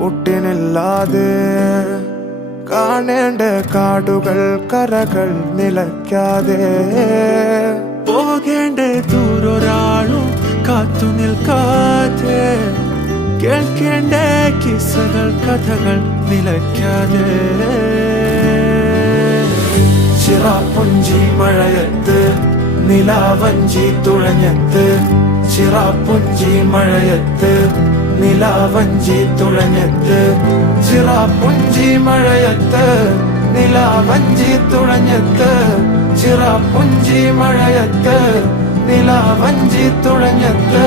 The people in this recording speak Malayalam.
ഒട്ടിനില്ലാതെ കാണേണ്ട കാടുകൾ കരകൾ നിലയ്ക്കാതെ പോകേണ്ട ദൂരൊരാളും കാത്തു നിൽക്കാതെ കേൾക്കേണ്ട കിസ്സകൾ കഥകൾ നിലയ്ക്കാതെ ചിറാപ്പുഞ്ചി മഴയത്ത് നിലാവഞ്ചി തുഴഞ്ഞത്ത് ചിറാപ്പുഞ്ചി മഴയത്ത് നിലാവഞ്ചി തുഴഞ്ഞത്ത് ചിറാപ്പുഞ്ചി മഴയത്ത് നിലാവഞ്ചി തുഴഞ്ഞത്ത് ചിറാപ്പുഞ്ചി മഴയത്ത് നിലാവഞ്ചി തുഴഞ്ഞത്ത്